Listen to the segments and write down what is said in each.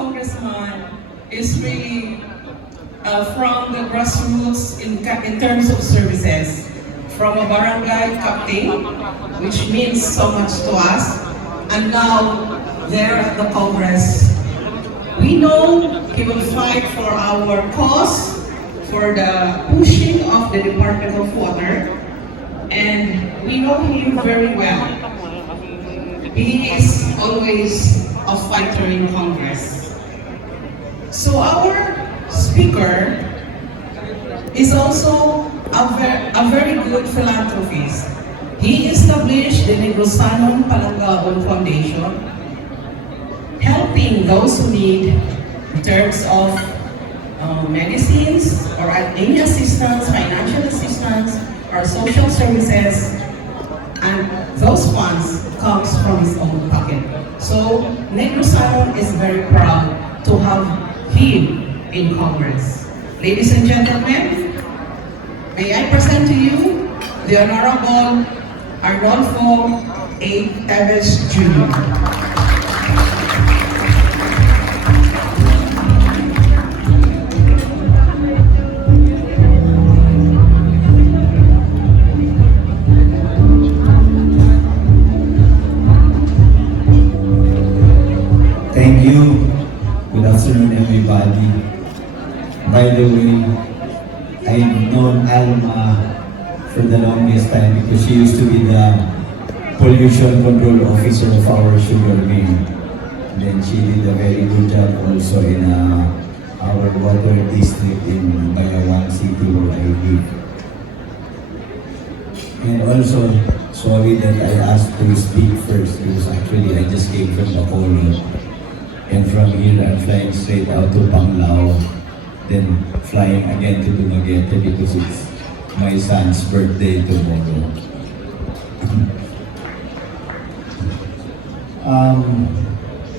Congressman is really from the grassroots in terms of services. From a barangay captain, which means so much to us, and now there at the Congress. We know he will fight for our cause, for the pushing of the Department of Water, and we know him very well. He is always a fighter in Congress. So our speaker is also a very good philanthropist. He established the Negros Pampanga Foundation, helping those who need in terms of medicines or any assistance, financial assistance, or social services, and those funds comes from his own pocket. So Negros is very proud to have him in Congress. Ladies and gentlemen, may I present to you the Honorable Arnolfo A. Teves Jr. Thank you. Good afternoon, everybody. By the way, I've known Alma for the longest time because she used to be the pollution control officer of our sugar mill. Then she did a very good job also in our water district in Bayawan City where I live. And also, sorry that I asked to speak first because actually I just came from Bacolod. And from here I'm flying straight out to Panglao, then flying again to Dumaguete because it's my son's birthday tomorrow.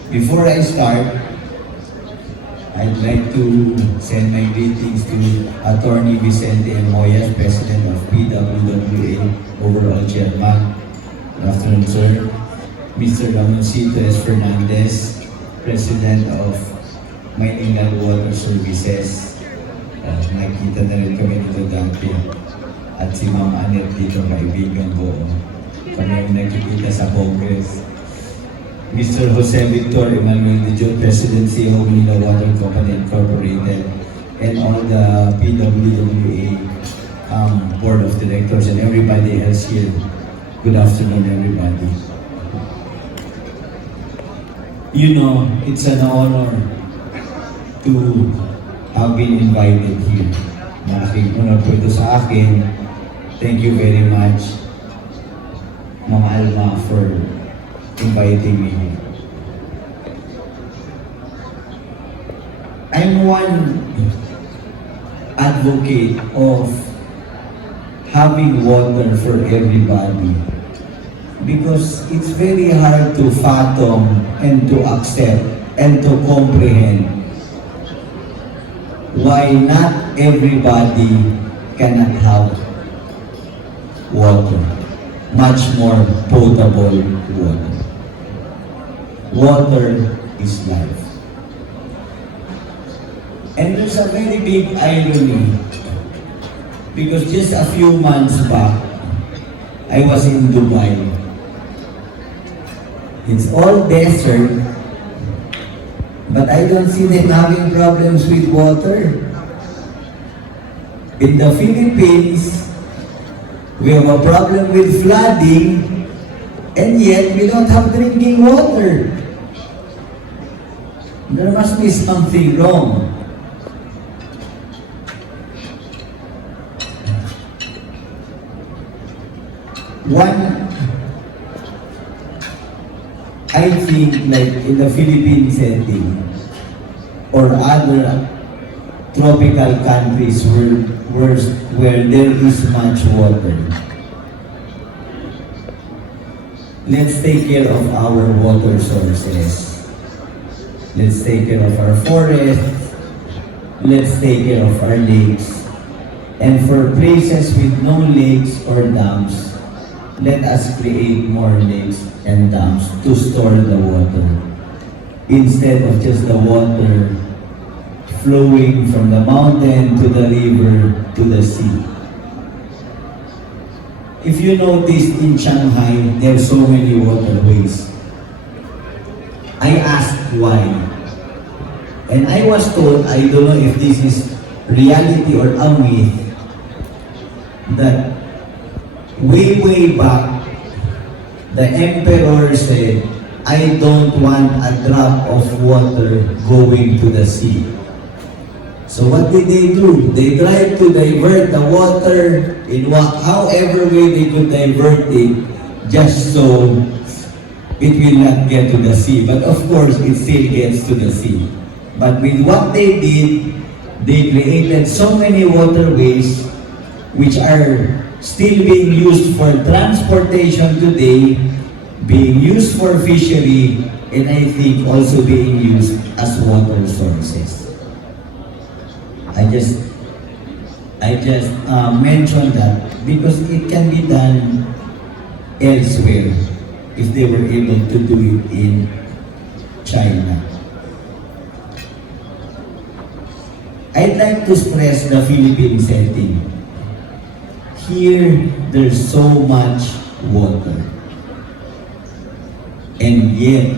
Before I start, I'd like to send my greetings to Attorney Vicente Moyas, President of PWWA, overall chairman. Good afternoon, sir. Mr. Ramoncito S. Fernandez, President of Maynilad Water Services. Nakita na rin kami dito dati. At si Ma'am Anet dito, kaibigan ko. Kami yung nakikita sa Congress. Mr. Jose Victor Emmanuel de Jun, President CEO of Manila Water Company Incorporated, and all the PWWA Board of Directors and everybody else here. Good afternoon, everybody. You know, it's an honor to have been invited here. Malaking honor po ito sa akin. Thank you very much, Ma'am Alma, for inviting me here. I'm one advocate of having water for everybody because it's very hard to fathom and to accept and to comprehend why not everybody cannot have water, much more potable water. Water is life. And there's a very big irony because just a few months back, I was in Dubai. It's all desert, but I don't see them having problems with water. In the Philippines, we have a problem with flooding, and yet we don't have drinking water. There must be something wrong. I think like in the Philippine setting or other tropical countries where there is much water, let's take care of our water sources. Let's take care of our forests. Let's take care of our lakes. And for places with no lakes or dams, let us create more lakes and dams to store the water. instead of just the water flowing from the mountain to the river to the sea. If you notice in Shanghai, there are so many waterways. I asked why. And I was told, I don't know if this is reality or a myth, that way back, the emperor said, I don't want a drop of water going to the sea. So what did they do? They tried to divert the water in however way they could divert it, just so it will not get to the sea. But of course, it still gets to the sea. But with what they did, they created so many waterways which are still being used for transportation today, being used for fishery, and I think also being used as water sources. I just mentioned that because it can be done elsewhere if they were able to do it in China. I'd like to stress the Philippine setting. Here, there's so much water. And yet,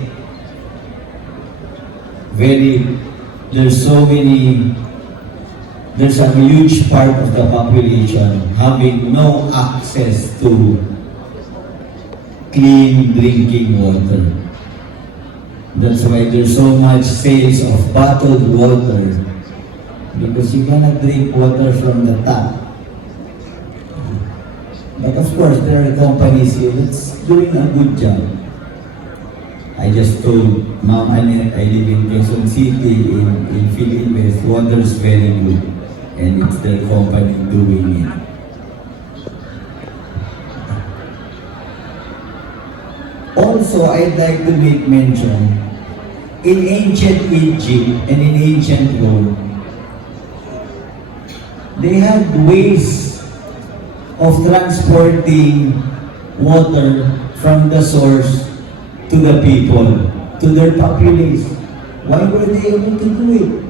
there's a huge part of the population having no access to clean drinking water. That's why there's so much sales of bottled water, because you cannot drink water from the tap. But of course, there are companies here that's doing a good job. I just told Ma'am Annette, I live in Quezon City, in Philippines, water is very good. And it's their company doing it. Also, I'd like to make mention, in ancient Egypt and in ancient Rome, they had ways of transporting water from the source to the people, to their populace. Why were they able to do it?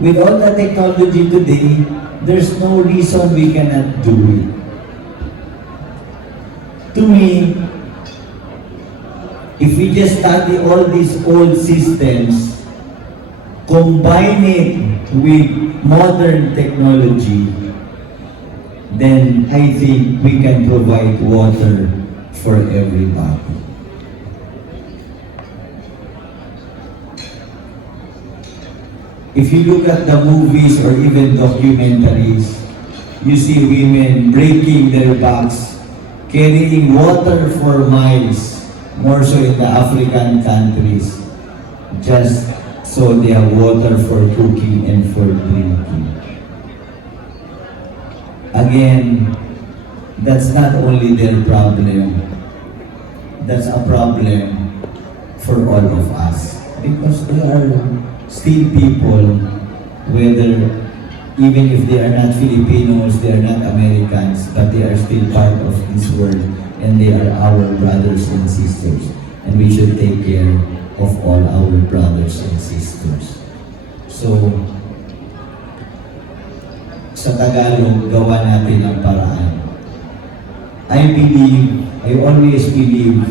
With all the technology today, there's no reason we cannot do it. To me, if we just study all these old systems, combine it with modern technology, then I think we can provide water for everybody. If you look at the movies or even documentaries, you see women breaking their backs, carrying water for miles, more so in the African countries, just so they have water for cooking and for drinking. Again, that's not only their problem, that's a problem for all of us, because they are still people, whether even if they are not Filipinos, they are not Americans, but they are still part of this world, and they are our brothers and sisters, and we should take care of all our brothers and sisters. So, sa Tagalog, gawa natin ang paraan. I always believe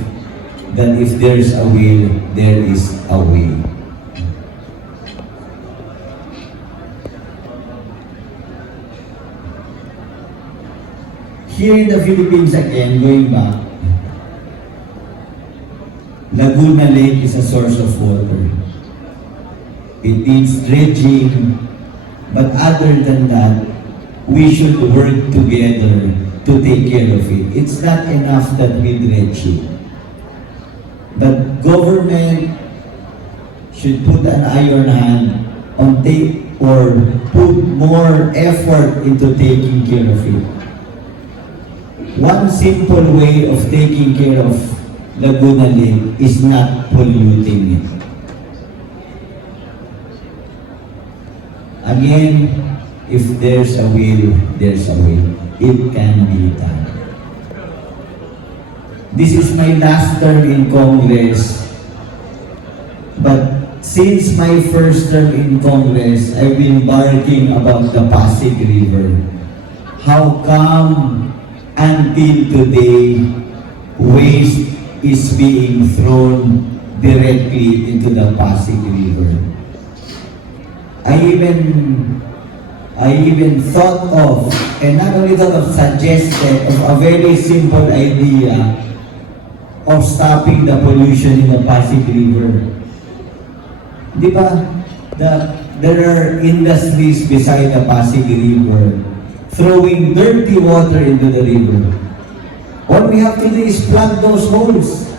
that if there's a will, there is a way. Here in the Philippines again, going back, Laguna Lake is a source of water. It needs dredging, but other than that, we should work together to take care of it. It's not enough that we dredge it. But government should put an iron hand on put more effort into taking care of it. One simple way of taking care of Laguna Lake is not polluting it. Again, if there's a will, there's a way. It can be done. This is my last term in Congress. Since my first term in Congress, I've been barking about the Pasig River. How come until today, waste is being thrown directly into the Pasig River? I even thought of, and not only thought of, suggested of a very simple idea of stopping the pollution in the Pasig River. Di ba? There are industries beside the Pasig River throwing dirty water into the river. All we have to do is plug those holes.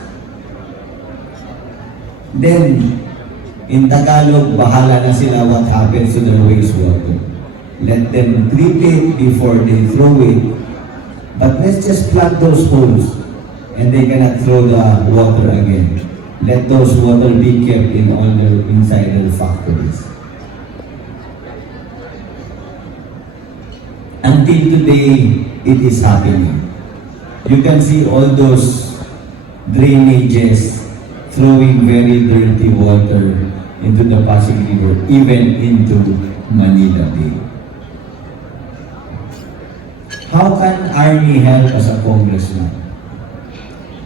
Then, in Tagalog, bahala na sila what happens to their wastewater. Let them treat it before they throw it. But let's just plug those holes and they cannot throw the water again. Let those water be kept in all their inside their factories. Until today, it is happening. You can see all those drainages throwing very dirty water into the Pasig River, even into Manila Bay. How can Arnie help as a congressman?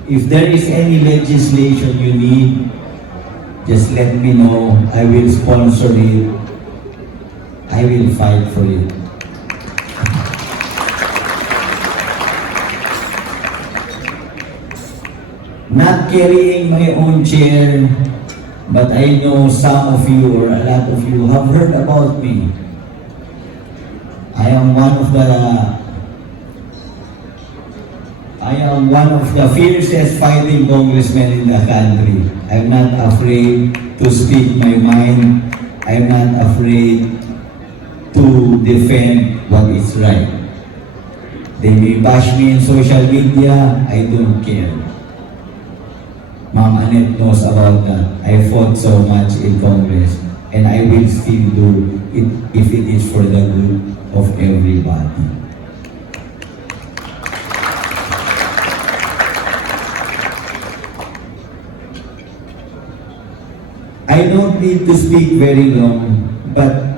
If there is any legislation you need, just let me know. I will sponsor it. I will fight for it. Not carrying my own chair, but I know some of you or a lot of you have heard about me. I am one of the fiercest fighting congressmen in the country. I'm not afraid to speak my mind. I'm not afraid to defend what is right. They may bash me in social media. I don't care. Ma'am Annette knows about that. I fought so much in Congress, and I will still do it if it is for the good of everybody. I don't need to speak very long, but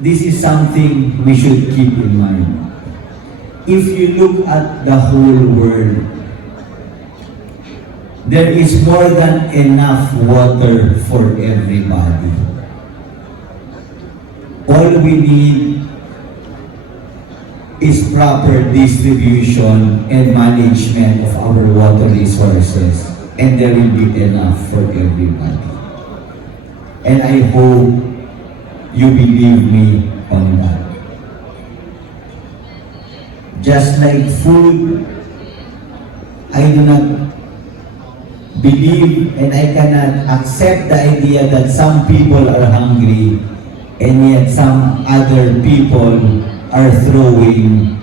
this is something we should keep in mind. If you look at the whole world, there is more than enough water for everybody. All we need is proper distribution and management of our water resources, and there will be enough for everybody. And I hope you believe me on that. Just like food, I do not believe and I cannot accept the idea that some people are hungry and yet some other people are throwing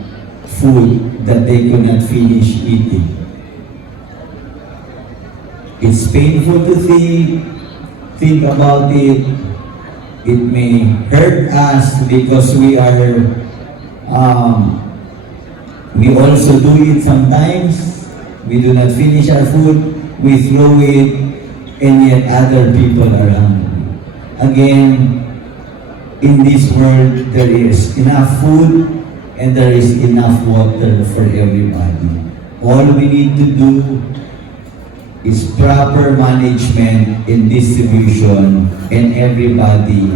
food that they could not finish eating. It's painful to think about it. It may hurt us because we also do it sometimes. We do not finish our food. We throw it, and yet other people are hungry. Again, in this world, there is enough food and there is enough water for everybody. All we need to do is proper management and distribution, and everybody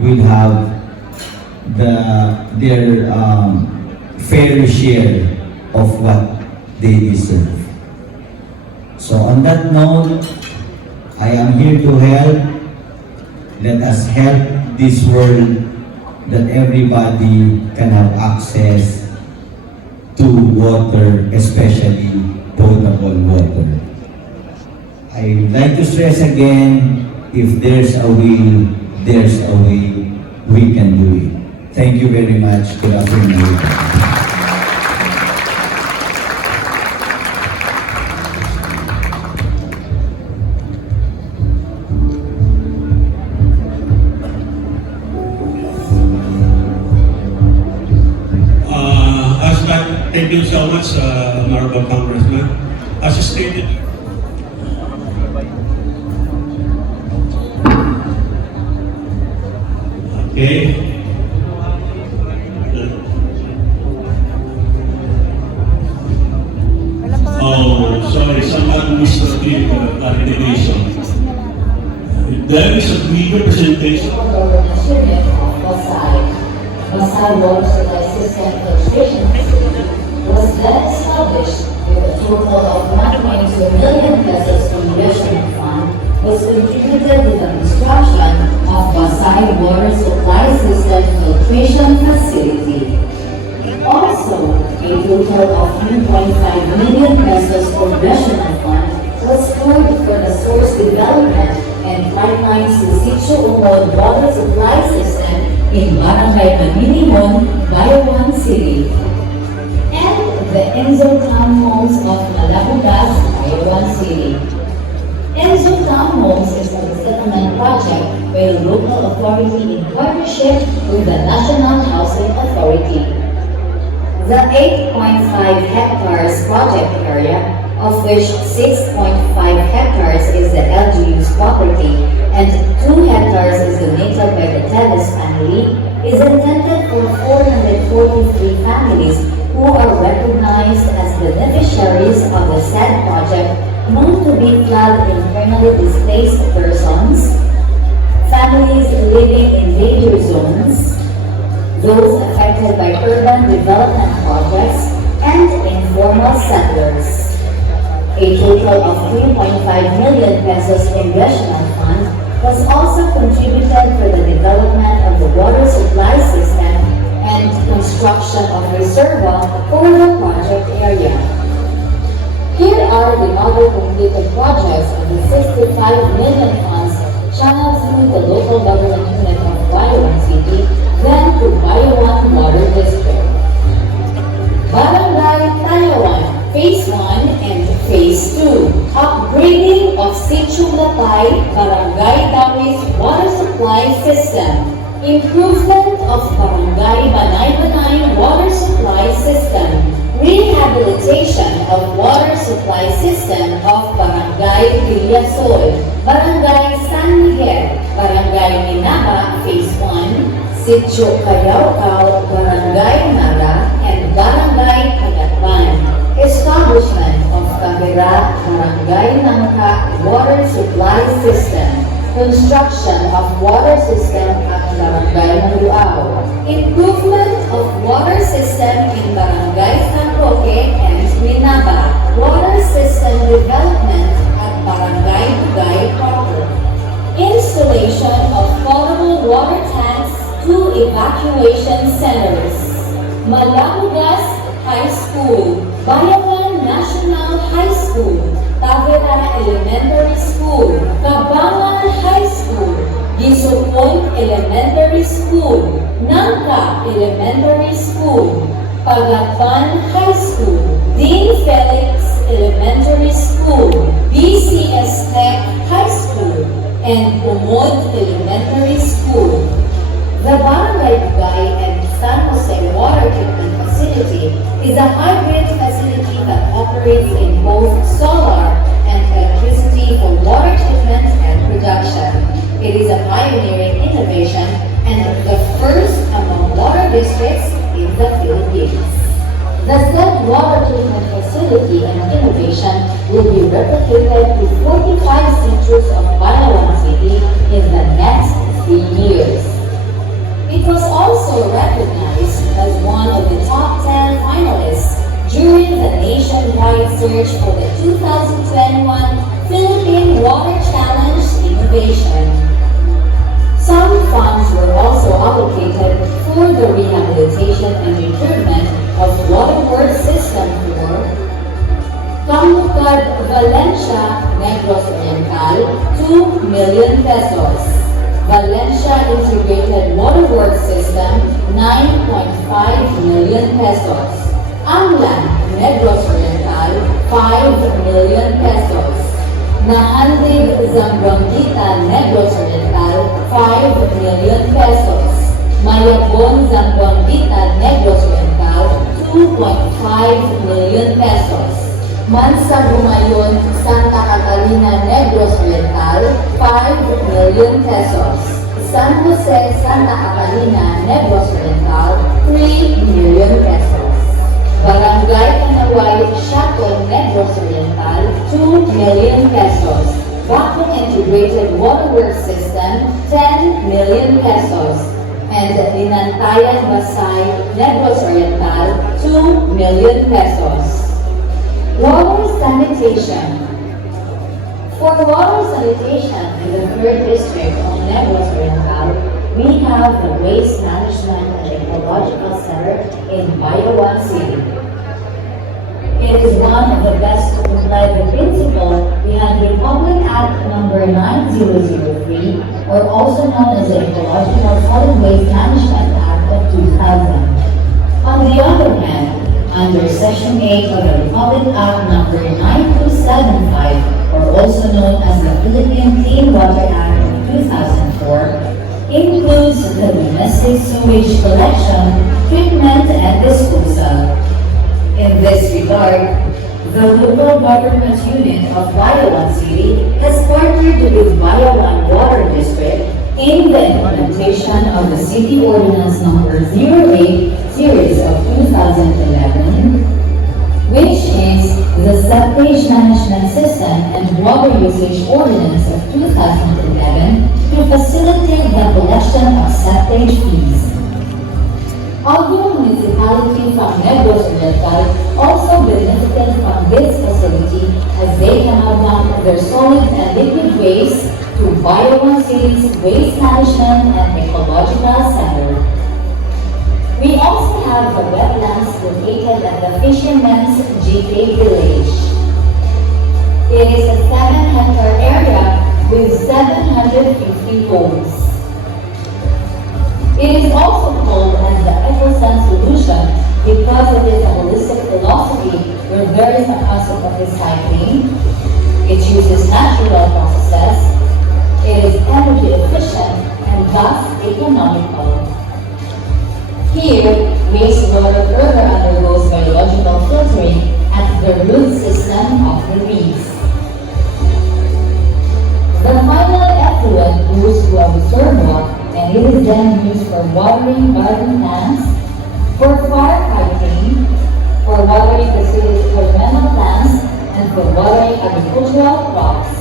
will have their fair share of what they deserve. So on that note, I am here to help. Let us help this world that everybody can have access to water, especially potable water. I would like to stress again, if there's a will, there's a way, we can do it. Thank you very much. Good afternoon. Thank you so much, Honorable Congressman. As stated, Okay? Oh, sorry, some administrative clarification. There is a video presentation. Unit of Basay Water Supply System Filtration Facility was then established with a total of 1.2 million pesos Congressional Fund was contributed to the construction of Basay Water Supply System Filtration Facility. Also, a total of 3.5 million pesos Congressional Fund was stored for the source development and pipelines to Sitio-Umod water supply system in Barangay Manilimon, Bayawan City. And the Enzo Town Homes of Malabugas, Bayawan City. Enzo Town Homes is a settlement project by the local authority in partnership with the National Housing Authority. The 8.5 hectares project area, of which 6.5 hectares is the LGU's property and 2 hectares is donated by the Teves family, is intended for 443 families who are recognized as beneficiaries of the said project, known to be flood internally displaced persons, families living in danger zones, those affected by urban development projects, and informal settlers. A total of 3.5 million pesos Congressional Fund was also contributed for the development of the water supply system and construction of reservoir for the project area. Here are the other completed projects of the 65 million funds channeled through the local government unit of Bayawan City, then to Bayawan Water District. Barangay Tayawan, Phase 1 and Phase 2. Upgrading of Sitio-Lapay, Barangay Tawi's water supply system. Improvement of Barangay Banay-Banay water supply system. Rehabilitation of water supply system of Barangay Villasol, Barangay San Miguel, Barangay Minaba, Phase 1, Sitio Cayaucao, Barangay Naga, and Barangay Pagatban. Establishment of Kabira, Barangay Nangka water supply system. Construction of water system at Barangay Maluao. Improvement of water system in Barangay San Roque and Minaba. Water system development at Barangay Bugay proper. Installation of potable water tanks to evacuation centers. Malabugas High School, Bayawan National High School, Tavera Elementary School, Cabangan High School, Gisopon Elementary School, Nangka Elementary School, Pagatban High School, Dean Felix Elementary School, BCS Tech High School, and Umod Elementary School. The Barangay Bugay and San Jose Water Treatment Facility is a hybrid facility that operates in both solar and electricity for water treatment and production. It is a pioneering innovation and the first among water districts in the Philippines. The said water treatment facility and innovation will be replicated to 45 centers of Bayawan City in the next 3 years. It was also recognized as one of the top 10 finalists during the nationwide search for the 2021 Philippine Water Challenge Innovation. Some funds were also allocated for the rehabilitation and improvement of waterworks system for Camukad, Valencia, Negros Oriental, 2 million pesos. Valencia Integrated Waterworks System, 9.5 million pesos. Amlan, Negros Oriental, 5 million pesos. Nahandig, Zamboanguita, Negros Oriental, 5 million pesos. Mayabon, Zamboanguita, Negros Oriental, 2.5 million pesos. Mansa Gumayon, Santa Catalina, Negros Oriental, 5 million pesos. San Jose, Santa Catalina, Negros Oriental, 3 million pesos. Barangay Tanaway, Shaton, Negros Oriental, 2 million pesos. Vacuum Integrated Waterworks System, 10 million pesos. And Linantayan Basay, Negros Oriental, 2 million pesos. Water Sanitation. For water sanitation in the 3rd District of Negros Oriental, we have the Waste Management and Ecological Center in Bayawan City. It is one of the best to comply the principle behind Republic Act number 9003, or also known as the Ecological Solid Waste Management Act of 2000. On the other hand, under Section 8 of the Republic Act number 9275, or also known as the Philippine Clean Water Act of 2004, includes the domestic sewage collection, treatment, and disposal. In this regard, the local government unit of Bayawan City has partnered with Bayawan Water District in the implementation of the City Ordinance number 08 series of 2011, which is the Septage Management System and Water Usage Ordinance of 2011 to facilitate the collection of septage fees. Although municipality from Negros Oriental also benefited from this facility as they can now dump their solid and liquid waste to Bayawan City's Waste Management and Ecological Center. We also have the wetlands located at the Fisherman's GK Village. It is a 7-hectare area with 750 homes. It is also called as the Eco-Sun solution because it is a holistic philosophy where there is a concept of recycling, it uses natural processes, it is energy efficient, and thus economical. Here, wastewater further undergoes biological filtering at the root system of the reeds. The final effluent goes to a reservoir and it is then used for watering garden plants, for firefighting, for watering the city's ornamental plants, and for watering agricultural crops.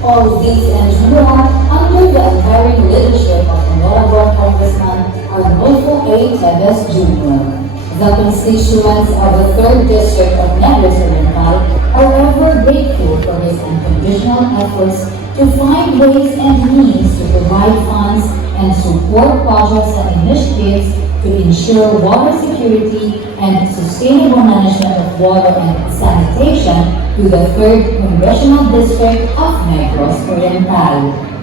All these endure under the untiring leadership of Honorable Congressman Arnolfo A. Teves Jr. The constituents of the 3rd District of Negros Oriental are ever grateful for his unconditional efforts to find ways and means to provide funds and support projects and initiatives to ensure water security and sustainable management of water and sanitation to the 3rd Congressional District of Negros Oriental.